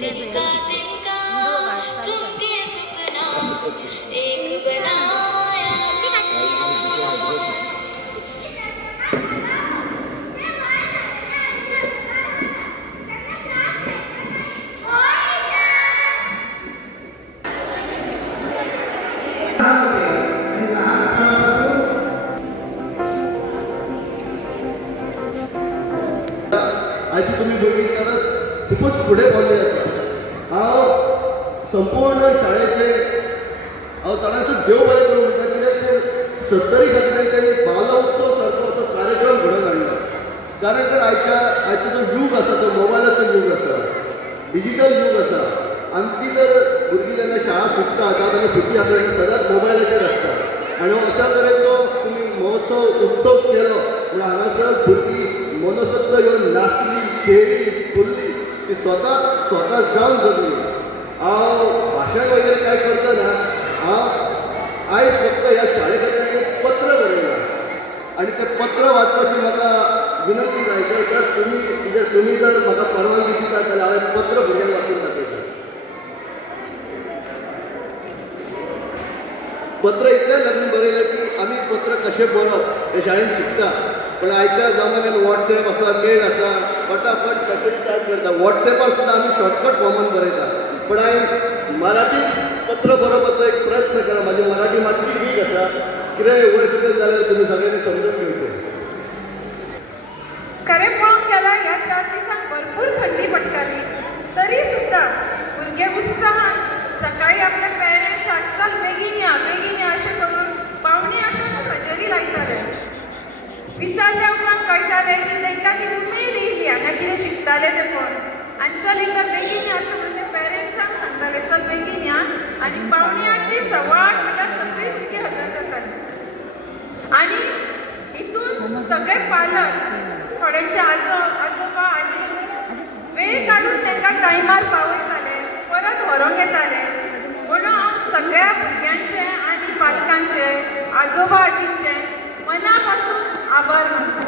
तिनका तिनका तुमके सपना एक बनाया। आयची तुम्ही बघितल्यानंच खूपच पुढे पावले आसा। हांव संपूर्ण शाळेचे चडाचो देव बरें करूं म्हणटा, कित्याक ते 70 खातीर तेणी बाल उत्सव सारको असो कार्यक्रम घडोवन हाडला। कारण तर आयचो जो युग आसा तो मोबायलाचो युग आसा, डिजिटल युग आसा। आमची जर भुरगीं जेन्ना शाळा सुटता तेन्ना सुटी जाता तेन्ना सदांच मोबायलाचेर आसता, आनी अशा तरेचो तुमी महोत्सव उत्सव केलो म्हण हांगासर भुरगीं मनसत्व येवन नाचली, खेळ्ळी, फुल्ली, ती स्वता जावन जगली। हांव भाशण वगैरे काय करतना हांव आयज फक्त ह्या शाळे खातीर एक पत्र बरयलां, आनी तें पत्र वाचपाची म्हाका विनंती जायची आसा। तुमी जर म्हाका परवानगी दिता जाल्यार हांव पत्र भुरग्यांक वाचून दाखयतां। पत्र इतलें लागून बरयलें की आमी पत्र कशें बरोवप हे शाळेंत शिकता, पण आयच्या जमान्यान वॉट्सॅप आसा, मेल आसा, फटाफट कशें टायप करता। वॉट्सॅपार सुद्दां आमी शॉर्टकट फॉर्मान बरयता, पण हांवें मराठी पत्र बरोवपाचो एक प्रयत्न केलो। म्हाजी मराठी मातशी वीक आसा, कितें वयर सकयल जाल्यार तुमी सगळ्यांनी समजून घेवचें। खरें पळोवंक गेल्यार ह्या 4 दिसांक भरपूर थंडी पडटाली, तरी सुद्दां भुरगे उत्साहान सकाळी आपल्या पेरंट्साक चल बेगीन या अशें करून 7:45 हजेरी लायताले। विचारल्या उपरांत कळटालें की तांकां ती उमेद येयली हांगा कितें शिकताले ते पळोवन, आनी चल एकदां बेगीन या अशें म्हणून ते पेरंट्सांक सांगताले चल बेगीन या, आनी 7:45 ते 8:15 म्हणल्यार सगळीं भुरगीं हजर जातालीं। आनी हितून सगळे पालक थोड्यांचे आजोबा आजी वेळ काडून तांकां टायमार पावयताले, परत व्हरोंक येताले। म्हणून हांव सगळ्या भुरग्यांचे आनी पालकांचे आजोबा आजींचे मना पासून आभार मानता।